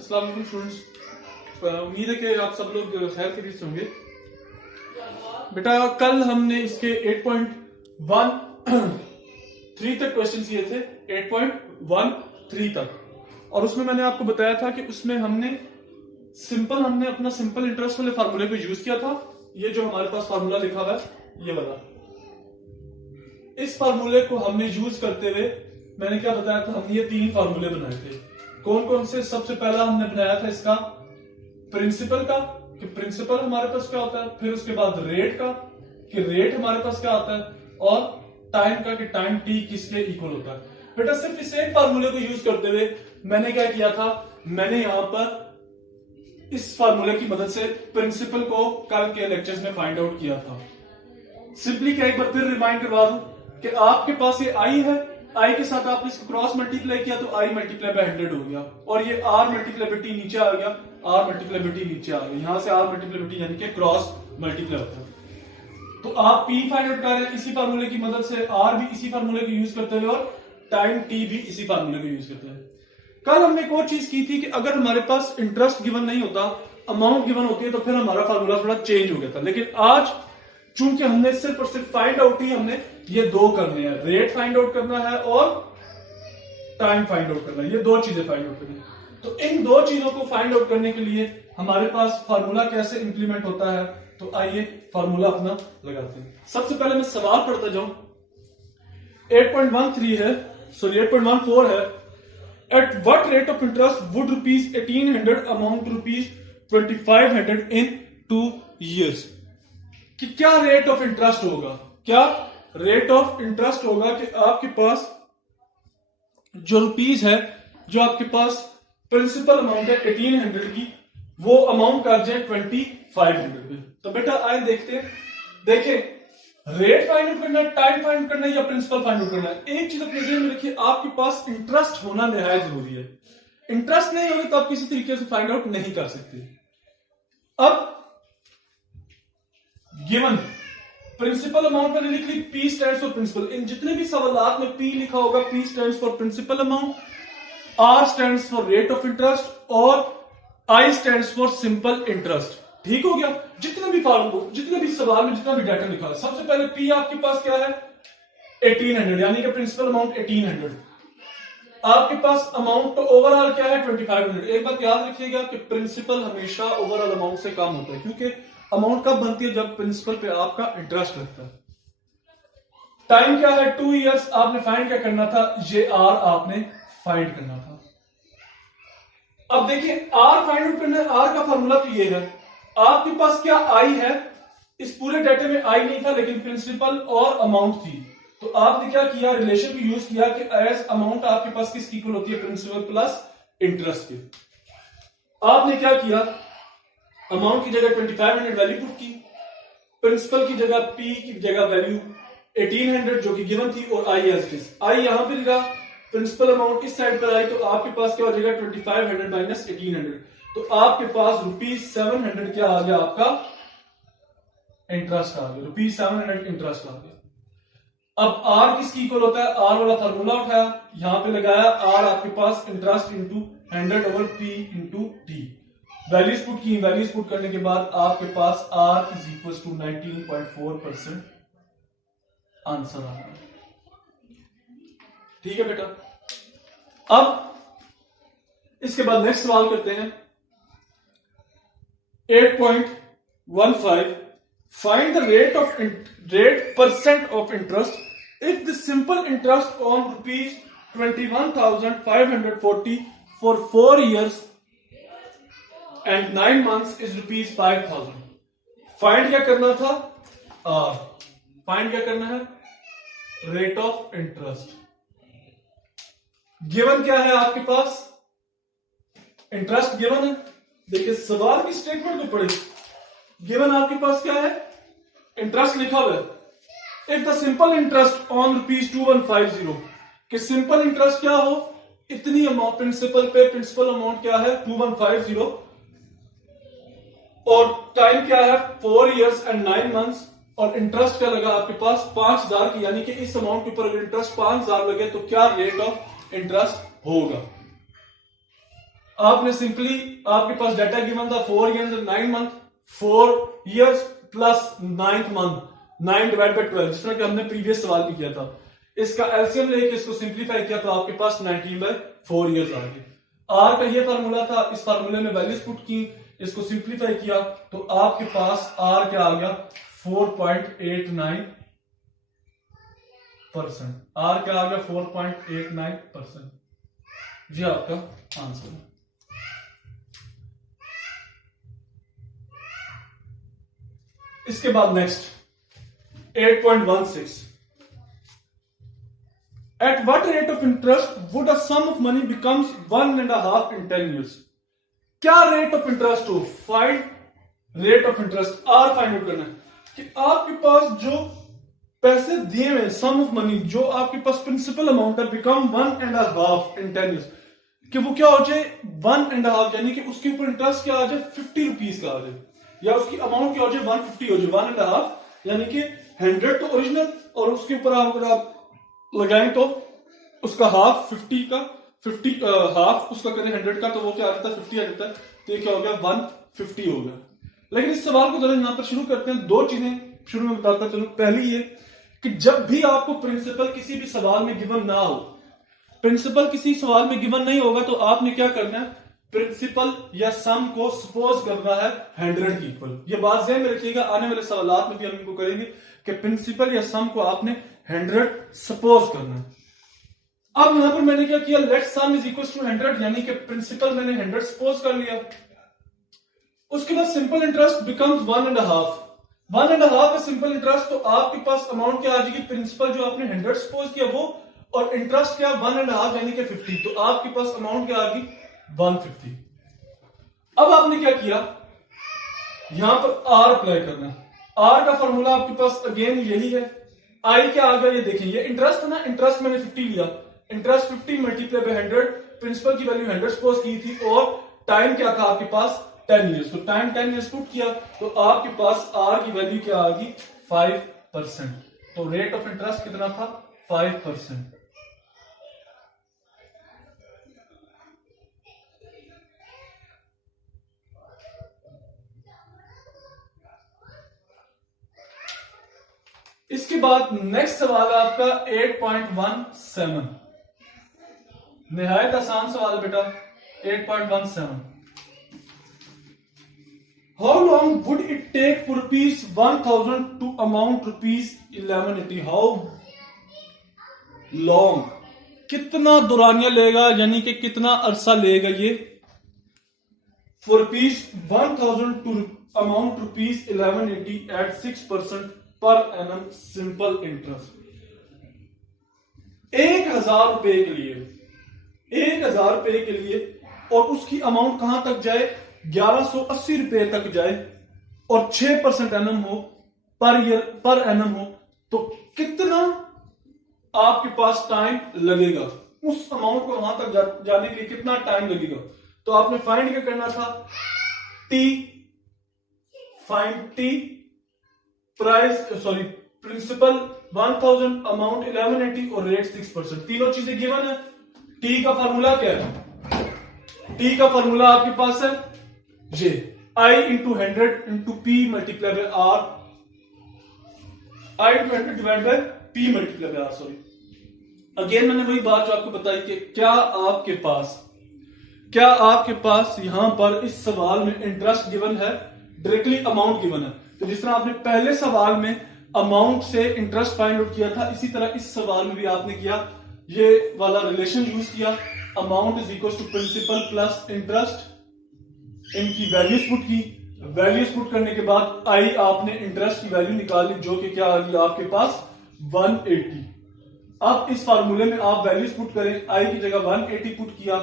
अस्सलाम वालेकुम स्टूडेंट्स, उम्मीद है कि आप सब लोग खैर खैरियत से होंगे। बेटा कल हमने इसके 8.13 तक क्वेश्चन किए थे, 8.13 तक, और उसमें मैंने आपको बताया था कि उसमें हमने अपना सिंपल इंटरेस्ट वाले फार्मूले को यूज किया था। ये जो हमारे पास फार्मूला लिखा हुआ है ये वाला, इस फार्मूले को हमने यूज करते हुए मैंने क्या बताया था, हमने ये 3 फार्मूले बनाए थे। कौन कौन से? सबसे पहला हमने बनाया था इसका प्रिंसिपल का, कि प्रिंसिपल हमारे पास क्या होता है, फिर उसके बाद रेट का, कि रेट हमारे पास क्या होता है, और टाइम का, कि टाइम टी किसके इक्वल होता है। बेटा सिर्फ इस एक फार्मूले को यूज करते हुए मैंने क्या किया था, मैंने यहां पर इस फार्मूले की मदद से प्रिंसिपल को कल के लेक्चर्स में फाइंड आउट किया था। सिंपली क्या एक बार फिर रिमाइंड करवा दूं कि आपके पास ये आई है, आई के साथ आपने इसको क्रॉस मल्टीप्लाई किया तो आई मल्टीप्लाई बाय 100 हो गया, और ये आर मल्टीप्लाइबिलिटी नीचे आ गया, आर मल्टीप्लाइबिलिटी नीचे आ गया, यहां से आर मल्टीप्लाइबिलिटी यानी कि क्रॉस मल्टीप्लाई होता है। तो आप पी फाइंड आउट कर रहे हैं इसी फार्मूले की मदद से, आर भी इसी फार्मूले को यूज करते हुए, और टाइम टी भी इसी फार्मूले को यूज करते हैं। कल हमने एक और चीज की थी कि अगर हमारे पास इंटरेस्ट गिवन नहीं होता, अमाउंट गिवन होती है, तो फिर हमारा फार्मूला थोड़ा चेंज हो गया था। लेकिन आज चूंकि हमने सिर्फ और सिर्फ फाइंड आउट ही हमने ये 2 करने हैं, रेट फाइंड आउट करना है और टाइम फाइंड आउट करना है, ये 2 चीजें फाइंड आउट करनी है। तो इन 2 चीजों को फाइंड आउट करने के लिए हमारे पास फार्मूला कैसे इंप्लीमेंट होता है, तो आइए फार्मूला अपना लगाते हैं। सबसे पहले मैं सवाल पढ़ता जाऊं। 8.13 है, सॉरी 8.14 है। At what rate of interest would ₹1800 amount to ₹2500 in 2 years? कि क्या रेट ऑफ इंटरेस्ट होगा, क्या रेट ऑफ इंटरेस्ट होगा कि आपके पास जो रुपीस है, जो आपके पास प्रिंसिपल अमाउंट है 1800 की, वो अमाउंट कर जाए 2500 पे। तो बेटा आए देखते हैं, देखें रेट फाइंड आउट करना है, टाइम फाइंड करना है, या प्रिंसिपल फाइंड आउट करना है। एक चीज अपने ध्यान में रखिए, आपके पास इंटरेस्ट होना निहायत जरूरी है। इंटरेस्ट नहीं होगा तो आप किसी तरीके से फाइंड आउट नहीं कर सकते। अब गिवन प्रिंसिपल अमाउंट मैंने लिख ली, P स्टैंड्स फॉर प्रिंसिपल। इन जितने भी सवालात में P लिखा होगा, P stands for principal amount, R stands for rate of interest, और I stands for simple interest. ठीक हो गया। जितने भी फार्मूले, जितने भी सवाल में जितना भी डाटा लिखा है, सबसे पहले P आपके पास क्या है 1800, यानी कि प्रिंसिपल अमाउंट 1800। आपके पास अमाउंट तो ओवरऑल क्या है 2500। एक बात याद रखिएगा कि प्रिंसिपल हमेशा ओवरऑल अमाउंट से कम होता है, क्योंकि अमाउंट कब बनती है, जब प्रिंसिपल पे आपका इंटरेस्ट लगता है। टाइम क्या है 2 years। आपने फाइंड क्या करना था, ये आर आपने फाइंड करना था। अब देखिए आर फाइंड आउट करना है, आर का फॉर्मूला तो ये है। आपके पास क्या आई है, इस पूरे डाटे में आई नहीं था, लेकिन प्रिंसिपल और अमाउंट थी। तो आपने क्या किया, रिलेशन को यूज किया कि एज अमाउंट आपके पास किसकी इक्वल होती है, प्रिंसिपल प्लस इंटरेस्ट के। आपने क्या किया, अमाउंट की जगह 2500 वैल्यू पुट की, प्रिंसिपल की जगह P की जगह वैल्यू 1800 जो कि गिवन थी, और I as it is. I यहां पे लगा, प्रिंसिपल अमाउंट इस साइड पर आई, तो आपके पास क्या हो जाएगा 2500 माइनस 1800। तो आपके पास ₹700 क्या आ गया, आपका इंटरेस्ट आ गया, ₹700 इंटरेस्ट आ गया। अब R किसकी इक्वल होता है, R वाला फार्मूला उठाया, यहां पे लगाया, R आपके पास interest into 100/P into T। Values put की, वैल्यूज पुट करने के बाद आपके पास R is equal to 19.4% answer आ रहा है। ठीक है बेटा। अब इसके बाद नेक्स्ट सवाल करते हैं 8.15। Find the rate percent of interest if the simple interest on ₹21,540 for 4 years and 9 months is ₹5,000। Find क्या करना था, आर। फाइंड क्या करना है, रेट ऑफ इंटरेस्ट। गिवन क्या है आपके पास, इंटरेस्ट गिवन है। देखिए सवाल की स्टेटमेंट को पढ़े, गिवन आपके पास क्या है, इंटरेस्ट लिखा हुआ है। If the simple interest on ₹2150, कि सिंपल इंटरेस्ट क्या हो, इतनी अमाउंट प्रिंसिपल पे, प्रिंसिपल अमाउंट क्या है 2150, और टाइम क्या है 4 years and 9 months, और इंटरेस्ट क्या लगा आपके पास 5000 की, यानी कि इस अमाउंट के ऊपर अगर इंटरेस्ट 5000 लगे तो क्या रेट ऑफ इंटरेस्ट होगा। आपने सिंपली, आपके पास डाटा गिवन था 4 years and 9 month, 4 years plus 9th month, 9 divide by 12, जिस तरह कि हमने प्रीवियस सवाल भी किया था। इसका एलसीएम लेके इसको सिंप्लीफाई किया तो आपके पास 19/4 ईयर्स आ गए। आर का ये फार्मूला था, इस फार्मूले में वैल्यूज पुट की, इसको सिंप्लीफाई किया तो आपके पास आर क्या आ गया 4.89%। आर क्या आ गया 4.89%। जी आपका आंसर है। इसके बाद next 8.16, at what rate of interest would a sum of money becomes 1.5 in 10 years। क्या रेट ऑफ इंटरेस्ट हो, find rate of interest, R find out करना है कि आपके पास जो पैसे दिए हुए, सम ऑफ मनी, जो आपके पास प्रिंसिपल अमाउंट है, बिकम 1.5 in 10 years, कि वो क्या हो जाए 1.5, यानी कि उसके ऊपर इंटरेस्ट क्या आ जाए 50 रुपीज का आ जाए, या उसकी अमाउंट क्या हो जाए 150 हो जाए, 1.5 यानी कि 100 तो ओरिजिनल, और उसके ऊपर अगर आप लगाएं तो उसका हाफ 50 का, 50 हाफ उसका करें 100 का, तो वो क्या आ जाता है 50 आ जाता है, तो ये क्या हो गया 150 हो गया। लेकिन इस सवाल को जरा यहां पर शुरू करते हैं, दो चीजें शुरू में बताता चलूं। पहली ये कि जब भी आपको प्रिंसिपल किसी भी सवाल में गिवन ना हो, प्रिंसिपल किसी सवाल में गिवन नहीं होगा, तो आपने क्या करना है, प्रिंसिपल या सम को सपोज करना है 100 की इक्वल। ये बात ध्यान में रखिएगा, आने वाले सवालात में भी हम इनको करेंगे कि प्रिंसिपल या सम को आपने 100 सपोज करना है। अब यहां पर मैंने क्या किया, let sum is equal to 100, यानी कि प्रिंसिपल मैंने 100 सपोज कर लिया। उसके बाद सिंपल इंटरेस्ट बिकम्स 1.5 है सिंपल इंटरेस्ट, तो आपके पास अमाउंट क्या आ जाएगी, प्रिंसिपल जो आपने 100 सपोज किया वो, और इंटरेस्ट क्या 1.5 यानी कि 50, तो आपके पास अमाउंट क्या आ गई 150। अब आपने क्या किया, यहां पर आर अप्लाई करना। आर का फॉर्मूला आपके पास अगेन यही है, आई क्या आ गया ये देखें, ये इंटरेस्ट है ना, इंटरेस्ट मैंने 50 लिया, इंटरेस्ट 50 मल्टीप्लाई बाय 100, प्रिंसिपल की वैल्यू 100 सपोज की थी, और टाइम क्या था आपके पास 10 ईयर्स, तो टाइम 10 ईयर्स पुट किया तो आपके पास आर की वैल्यू क्या आ गई 5%। तो रेट ऑफ इंटरेस्ट कितना था 5%। इसके बाद नेक्स्ट सवाल है आपका 8.17, निहायत आसान सवाल बेटा। 8.17, how long would it take for ₹1000 to amount ₹1180। How long, कितना दौरानिया लेगा, यानी कि कितना अरसा लेगा ये, for ₹1000 to amount ₹1180 eight 6% per annum simple interest. 1000 रुपए के लिए, 1000 रुपए के लिए, और उसकी अमाउंट कहां तक जाए 1180 रुपए तक जाए, और 6% एनम हो पर ईयर, पर एनम हो, तो कितना आपके पास टाइम लगेगा, उस अमाउंट को वहां तक जाने के लिए कितना टाइम लगेगा। तो आपने फाइंड क्या करना था, T, find T, price sorry principal 1000, amount 1180 और रेट 6%। तीनों चीजें गिवन है। टी का फॉर्मूला क्या है, टी का फॉर्मूला आपके पास है ये I into 100 into P multiply by R, I into 100 divide by P multiply by R. Sorry, again मैंने वही बात जो आपको बताई कि क्या आपके पास यहां पर इस सवाल में इंटरेस्ट गिवन है, डायरेक्टली अमाउंट गिवन है। तो जिस तरह आपने पहले सवाल में अमाउंट से इंटरेस्ट फाइंड आउट किया था, इसी तरह इस सवाल में भी आपने किया, ये वाला रिलेशन यूज किया, amount is equal to principal plus interest, इनकी वैल्यूज पुट की, वैल्यूज पुट करने के बाद आई आपने इंटरेस्ट की वैल्यू निकाली, जो कि क्या आ गई आपके पास 180। अब इस फार्मूले में आप वैल्यूज पुट करें, आई की जगह 180 पुट किया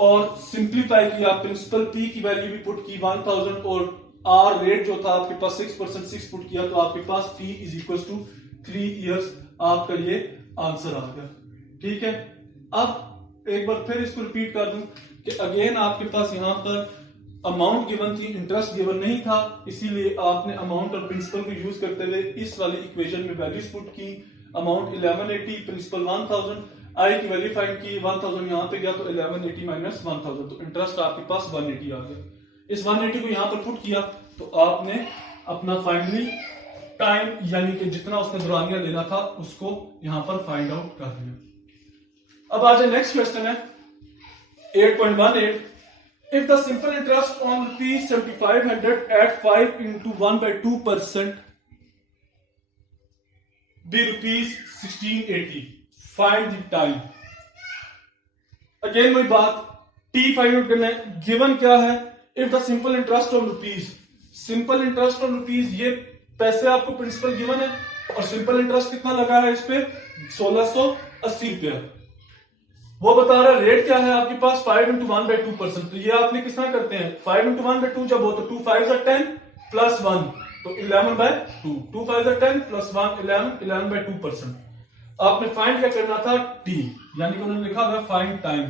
और सिंप्लीफाई किया, प्रिंसिपल पी की वैल्यू भी पुट की 1000, और आर रेट जो था आपके पास 6%, 6 पुट किया, तो आपके पास P is equal to 3 years, आपका ये आंसर आ गया। ठीक है, अब एक बार फिर इसको रिपीट कर दूं कि अगेन आपके पास यहां पर अमाउंट गिवन थी, इंटरेस्ट गिवन नहीं था, इसीलिए आपने अमाउंट और प्रिंसिपल को यूज करते हुए इस वाली इक्वेशन में वैल्यूज पुट की, अमाउंट 1180, प्रिंसिपल 1000, आई की वैल्यू फाइंड की, 1000 यहां पे गया तो 1180 माइनस 1000, तो इंटरेस्ट आपके पास 180 आ गया। इस 180 को यहां पर पुट किया तो आपने अपना फाइनली टाइम यानी कि जितना उसने दुरानिया लेना था उसको यहां पर फाइंड आउट कर दिया। अब आ जाए नेक्स्ट क्वेश्चन है 8.18, if the simple interest on ₹7500 at 5 into 1/2% be ₹1680, find the time। Again वही बात, टी फाइंड आउट करना है। गिवन क्या है, if the simple interest on rupees, simple interest on rupees, ये पैसे आपको प्रिंसिपल गिवन है और सिंपल इंटरेस्ट कितना लगा है इस पे 1680 रुपया। वो बता रहा है रेट क्या है आपके पास 5 into 1/2%। तो ये आपने किस तरह करते हैं, 5 into 1/2 जब हो तो 2 5s are 10 प्लस 1 तो 11/2, 2 5s are 10 प्लस 1 11/2%। आपने फाइंड क्या करना था, टी, यानी कि उन्होंने लिखा हुआ फाइंड टाइम।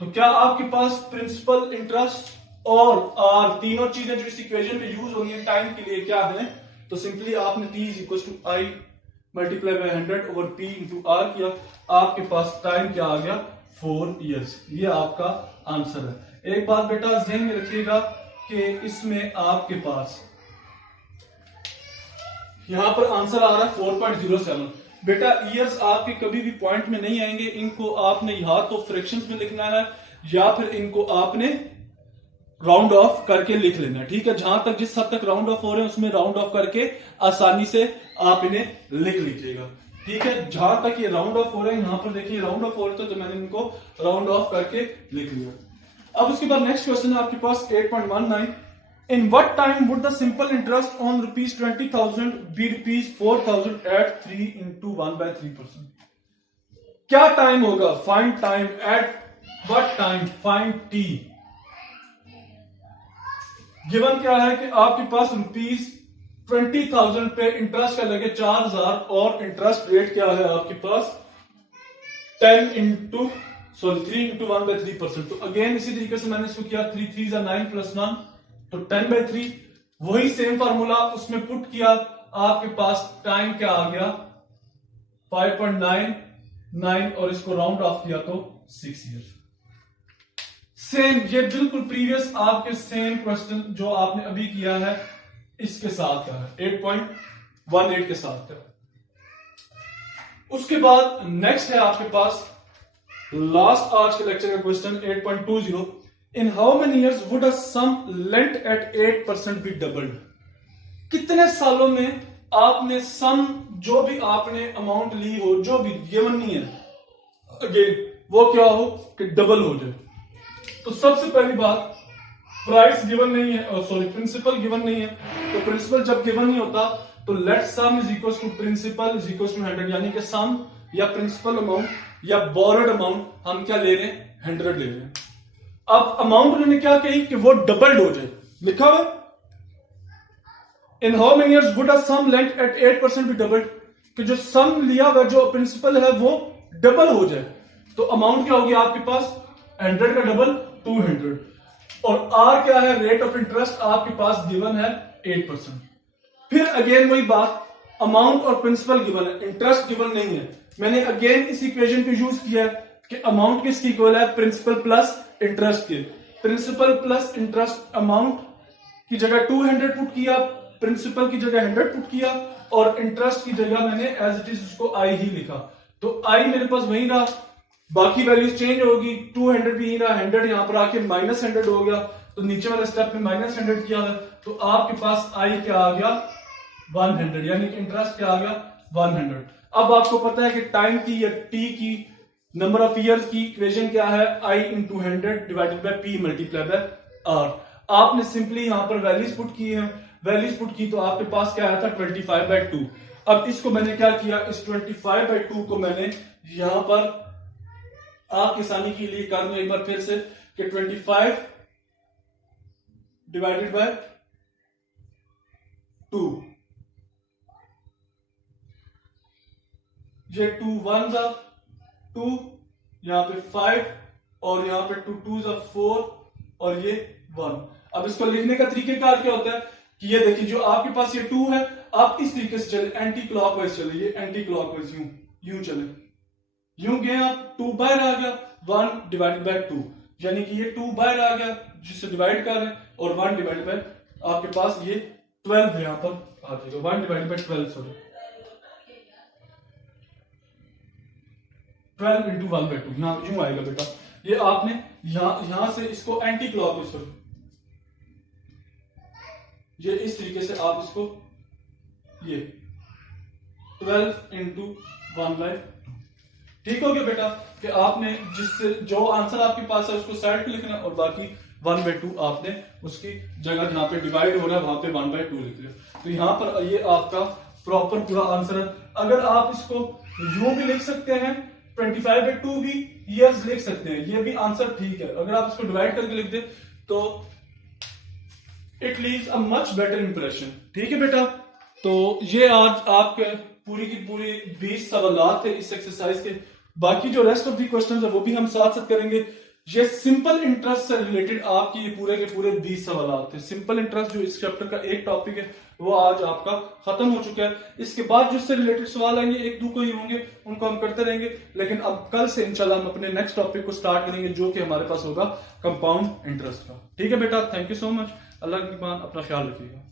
तो क्या आपके पास प्रिंसिपल इंटरेस्ट और आर तीनों चीजें जो इस इक्वेशन में यूज होंगी टाइम के लिए क्या है, तो सिंपली आपने T is equal to I multiply by 100 over P into R किया, आपके पास टाइम क्या आ गया 4 years। ये आपका आंसर है। एक बात बेटा ध्यान में रखिएगा कि इसमें आपके पास यहां पर आंसर आ रहा है 4.07। बेटा ईयर्स आपके कभी भी पॉइंट में नहीं आएंगे, इनको आपने या तो फ्रैक्शंस में लिखना है या फिर इनको आपने राउंड ऑफ करके लिख लेना है, ठीक है। जहां तक जिस हद तक राउंड ऑफ हो रहे हैं उसमें राउंड ऑफ करके आसानी से आप इन्हें लिख लीजिएगा, ठीक है। जहां तक ये राउंड ऑफ हो रहे हैं, यहां पर देखिए राउंड ऑफ हो रहे थे तो मैंने इनको राउंड ऑफ करके लिख लिया। अब उसके बाद नेक्स्ट क्वेश्चन है आपके पास 8.19, in what time would the simple interest on ₹20,000 be ₹4,000 at 3 into 1/3%। क्या टाइम होगा, find time, at what time, find T. Given क्या है कि आपके पास ₹20,000 पे इंटरेस्ट का लगे 4000 और इंटरेस्ट रेट क्या है आपके पास 3 into 1/3%। तो अगेन इसी तरीके से मैंने इसको किया 3 3s are 9 plus 1 तो 10/3, वही सेम फार्मूला उसमें पुट किया, आपके पास टाइम क्या आ गया 5.99 और इसको राउंड ऑफ किया तो 6 years। सेम, ये बिल्कुल प्रीवियस आपके सेम क्वेश्चन जो आपने अभी किया है इसके साथ का है, 8.18 के साथ का। उसके बाद नेक्स्ट है आपके पास लास्ट आज के लेक्चर का question 8.20, in how many years would a sum lent at 8% be doubled. कितने सालों में आपने सम जो भी आपने अमाउंट ली हो, जो भी गिवन नहीं है अगेन, वो क्या हो कि डबल हो जाए। तो सबसे पहली बात, प्राइस गिवन नहीं है, सॉरी प्रिंसिपल गिवन नहीं है, तो प्रिंसिपल जब गिवन नहीं होता तो let sum is equal to principal is equal to 100, यानी कि सम या प्रिंसिपल अमाउंट या बोरोड अमाउंट हम क्या ले रहे हैं 100 ले रहे हैं। अब अमाउंट उन्होंने क्या कही कि वो डबल्ड हो जाए, लिखा हुआ in how many years would a sum lent at 8% be doubled, कि जो सम लिया हुआ जो प्रिंसिपल है वो डबल हो जाए। तो अमाउंट क्या होगी आपके पास 100 का डबल 200, और आर क्या है रेट ऑफ इंटरेस्ट आपके पास गिवन है 8%। फिर अगेन वही बात, अमाउंट और प्रिंसिपल गिवन है, इंटरेस्ट गिवन नहीं है। मैंने अगेन इस इक्वेशन को यूज किया है कि अमाउंट किसकी इक्वल है प्रिंसिपल प्लस इंटरेस्ट के। प्रिंसिपल प्लस इंटरेस्ट, अमाउंट की जगह 200 पुट किया, प्रिंसिपल की जगह 100 पुट किया और इंटरेस्ट की जगह मैंने एज इट इज उसको आई ही लिखा। तो आई मेरे पास वही रहा, बाकी वैल्यूज चेंज होगी, 200 भी रहा, 100 यहां पर आके -100 हो गया, तो नीचे वाले स्टेप में -100 किया है, तो आपके पास आई क्या आ गया 100, यानी कि इंटरेस्ट क्या आ गया 100। अब आपको पता है कि टाइम की या टी की नंबर ऑफ ईयर्स की इक्वेशन क्या है, I into 100 divided by P multiply by R. आपने सिंपली यहां पर वैल्यूज पुट की है, वैल्यूज पुट की तो आपके पास क्या आया था 25/2। अब इसको मैंने क्या किया, इस 25/2 को मैंने यहां पर आपकी आसानी के लिए कर दूं एक बार फिर से कि 25 डिवाइडेड बाय 2, ये 2 1 2, यहां पे 5 और यहां पे 2 2 4 और ये 1। अब इसको लिखने का तरीकेकार क्या होता है कि ये देखिए जो आपके पास ये 2 है, आप इस तरीके से चले, एंटी क्लॉकवाइज चले, ये एंटी क्लॉकवाइज यूं चले, यूं गए आप, 2 बाहर आ गया, 1 डिवाइडेड बाय 2, यानी कि ये 2 बाहर आ गया जिससे डिवाइड कर रहे हैं, और 1 डिवाइडेड बाय आपके पास ये 12 यहां पर आ जाएगा, 1 divided by 12, sorry 12 into 1 by 2 यहाँ यूं आएगा बेटा। ये आपने यहां से इसको एंटी क्लॉक, सॉरी ये इस तरीके से आप इसको ये 12 इंटू 1 बाय 2, ठीक हो गया बेटा। कि आपने जिससे जो आंसर आपके पास है उसको साइड पे लिखना और बाकी 1 बाय 2 आपने उसकी जगह जहां पे डिवाइड हो रहा है वहां पे 1 बाय 2 लिख लिया। तो यहां पर ये आपका प्रॉपर पूरा आंसर है। अगर आप इसको यूं भी लिख सकते हैं, 25 बाय 2 भी ईयर्स लिख सकते हैं, ये भी आंसर ठीक है। अगर आप इसको डिवाइड करके लिख दे तो it leaves a much better impression, ठीक है बेटा। तो ये आज आपके पूरी की पूरी 20 सवाल थे इस एक्सरसाइज के। बाकी जो रेस्ट ऑफ दी क्वेश्चंस है वो भी हम साथ साथ करेंगे। ये सिंपल इंटरेस्ट से रिलेटेड आपकी ये पूरे के पूरे 20 सवाल थे। सिंपल इंटरेस्ट जो इस चैप्टर का एक टॉपिक है वो आज आपका खत्म हो चुका है। इसके बाद जिससे रिलेटेड सवाल आएंगे एक दो कोई होंगे, उनको हम करते रहेंगे। लेकिन अब कल से इंशाल्लाह हम अपने नेक्स्ट टॉपिक को स्टार्ट करेंगे जो कि हमारे पास होगा कंपाउंड इंटरेस्ट का। ठीक है बेटा, थैंक यू सो मच। अल्लाह की मान, अपना ख्याल रखिएगा।